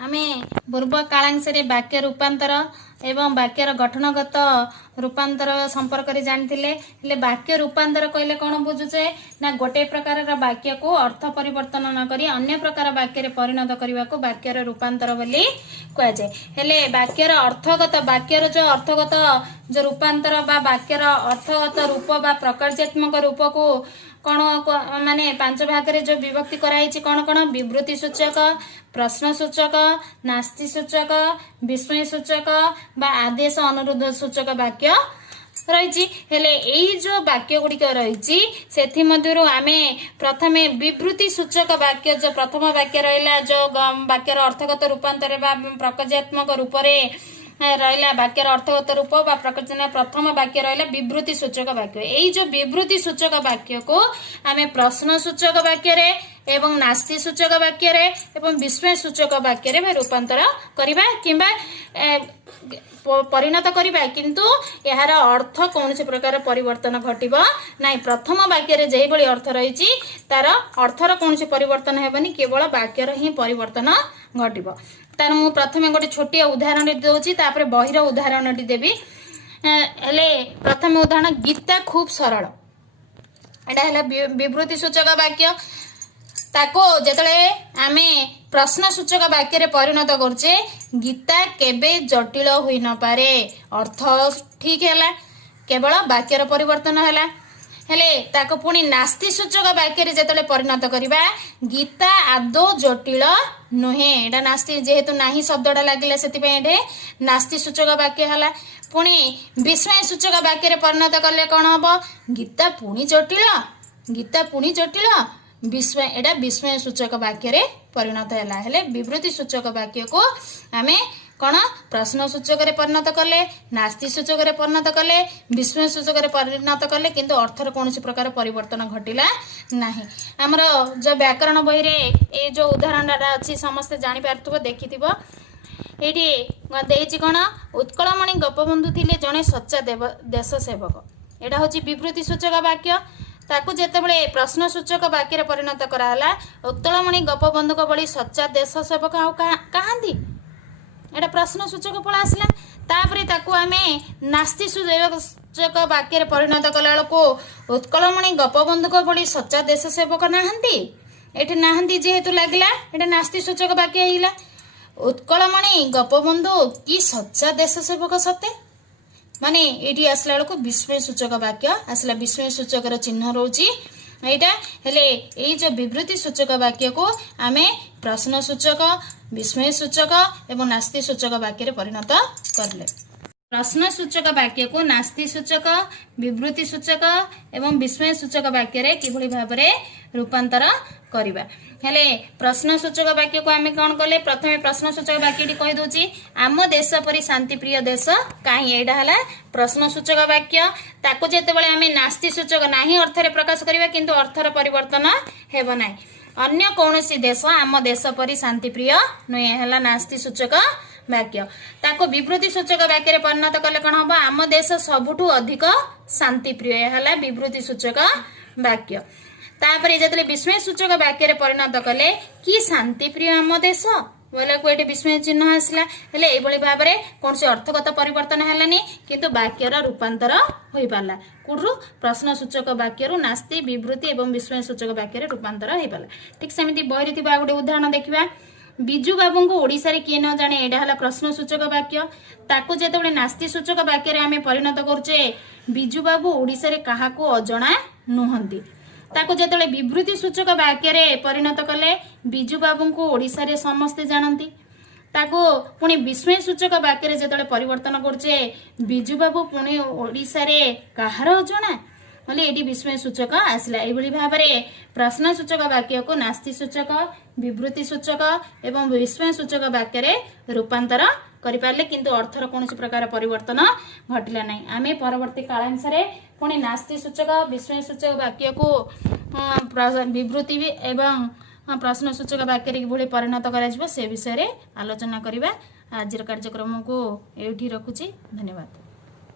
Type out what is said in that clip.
आमे पूर्व कालांशरे वाक्य रूपांतर एवं वाक्यर गठनगत रूपांतर संपर्क रे जानथिले हेले वाक्य रूपांतर कहले कोन बुझुचे ना गोटे प्रकार वाक्य को अर्थ परिवर्तन न करी अन्य प्रकार वाक्य रे परिणत करबा को वाक्यर रूपांतर बोली कह जाय। हेले वाक्यर अर्थगत वाक्यर जो अर्थगत जो रूपांतर बा वाक्यर अर्थगत रूप बा प्रकार्यात्मक रूप को कौन माने पांच भाग रे जो विभक्ति कराई कौन कौन विवृत्ति सूचक प्रश्न सूचक नास्ति सूचक विस्मय सूचक बा आदेश अनुरोध सूचक वाक्य रही हेले एई जो वाक्य गुड़िक रही सेथि मध्यरु आमे प्रथमे विवृत्ति सूचक वाक्य जो प्रथम वाक्य रहिला जो वाक्यर अर्थगत रूपांतर बा प्रकार्यात्मक रूप रे रहिला वाक्यर अर्थगत रूप बा प्रकाशन प्रथम वाक्य रहिला विवृत्ति सूचक वाक्य। एई जो विवृत्ति सूचक वाक्य को आमे प्रश्न सूचक वाक्य रे एवं नास्ति सूचक वाक्य रे एवं विस्मय सूचक वाक्य रे रूपांतर करिबा किंबा परिणत करिबा किंतु यार अर्थ कौन से प्रकार परिवर्तन घटिबो नाही। प्रथम वाक्य रे जेई बळी अर्थ रहिछि तार अर्थर कौन से परिवर्तन हेबनी केवल वाक्यर ही परिवर्तन घटिबो। तार मु प्रथमे गोटे छोटिया उदाहरण देउछि तापर बहिर उदाहरण देबी। हेले प्रथम उदाहरण गीता खूब सरल एटा हला विवृत्ति सूचक वाक्य ताको जेतले आमे प्रश्न सूचक वाक्य रे परिणत करछे गीता केबे जटिल होई न पारे अर्थ ठीक हैला केवल वाक्यर परिवर्तन हैला। हेले ताको पुणी नास्ति सूचक वाक्य रे जेतले परिणत करिबा गीता आदो जटिल नुहे एटा नास्ति जेहेतु नाही शब्दटा लागिला सेति पे एठे नास्ति सूचक वाक्य हला। पुणी विस्मय सूचक वाक्य रे परिणत करले कोन हबो गीता पुणी जटिल विस्मय एटा विस्मय सूचक वाक्य रे परिणत हैला। हेले विवृत्ति सूचक वाक्य को आमे कौन प्रश्न सूचक रे परिणत कले नास्ति सूचक रे परिणत कले विस्मय सूचक रे परिणत कले किंतु अर्थर कौन प्रकार परिवर्तन घटिला नाही। हमर जो व्याकरण बही रे ए जो उदाहरण अच्छी समस्त जानि पारथुबो देखिथिबो एठी देइछि कोन उत्कलमणि गोपबंधु थिले जणे सच्चा देश सेवक एटा होछि विवृत्ति सूचक वाक्य ताकू जेतेबेले प्रश्न सूचक वाक्य रे परिणत कराला उत्कलमणि गोपबंधु को बड़ी सच्चा देश सेवक आ कहांदी एटा प्रश्न सूचक पळा आसला तापरे ताकू आमे नास्ति सूचक वाक्य रे परिणत कला को उत्कलमणि गोपबंधु को बड़ी सच्चा देश सेवक नाहंती एठी नाहंती जेहेतु लागला एटा नास्ति सूचक वाक्य हिला। उत्कलमणि गोपबंधु की सच्चा देश सेवक सते माने एठी आसला को विस्मय सूचक वाक्य आसला विस्मय सूचक रो चिन्ह रोची एटा हेले एई जो विवृत्ति सूचक वाक्य को आमे प्रश्न सूचक विस्मय सूचक एवं नास्ति सूचक वाक्य रे परिणत करले। प्रश्न सूचक वाक्य को नास्ति सूचक विवृत्ति सूचक एवं विस्मय सूचक वाक्य रे किभଳି भाबरे रूपांतर करिबा। हेले प्रश्न सूचक वाक्य को आमे कोन करले प्रथमे प्रश्न सूचक वाक्य टी कहि दोची आम देश परि शांति प्रिय देश काहे एडा हला प्रश्न सूचक वाक्य ताको जेते बेले आमे नास्ति सूचक नाही अर्थ रे प्रकाश करिबा किंतु अर्थर परिवर्तन हेबो नाही। अन्य कौनसी देश आम देश परि शांति प्रिय नुहे हला नास्ति सूचक वाक्य ताको विवृत्ति सूचक वाक्य रे परिणत कले कोन हबो आम देश सबुठु अधिक शांति प्रिय हला विवृत्ति सूचक वाक्य। तापरे जेतले विस्मय सूचक वाक्य रे परिणत कले कि शांति प्रिय आम देश बोले को एटे विस्मय चिन्ह आसला हेले एई बळी भाबरे कोनसे अर्थगत परिवर्तन हलानी किंतु वाक्यर रूपांतर होई पाला कुडरु प्रश्न सूचक वाक्य रु नास्ति विवृत्ति एवं विस्मय सूचक वाक्य रे रूपांतर होई पाला। ठीक सेमिति बहिरि थिबा गोटे उदाहरण देखिबा बिजु बाबू को ओडिसा रे किए न जाने एडा हला प्रश्न सूचक वाक्य ताको जेतेबेले नास्ति सूचक वाक्य रे आमे परिणत करचे बिजु बाबू ओडिसा रे काहा को अजणा नुहंती ताको जेतेबेले विवृत्ति सूचक वाक्य रे परिणत कले बिजु बाबू को ओडिसा रे समस्ते जानंती ताको पुणी विस्मय सूचक वाक्य रे जेतेबेले परिवर्तन करचे बिजु बाबू पुणी ओडिसा रे काहार अजणा बोले एटी विस्मय सूचक आसला। एभली भाबरे प्रश्न सूचक वाक्य को नास्ति सूचक विवृत्ति सूचक एवं विस्मय सूचक वाक्य रे रूपांतर करि पारले किंतु अर्थर कोनोसी प्रकार परिवर्तन घटिला नाही। आमे परवर्ती कालांश रे पुणी नास्ति सूचक विस्मय सूचक वाक्य को विवृत्ति एवं प्रश्न सूचक वाक्य रे किभଳି परिणत करा जिवो से विषय रे आलोचना करिबा। आजिर कार्यक्रम को एठी रखुची। धन्यवाद।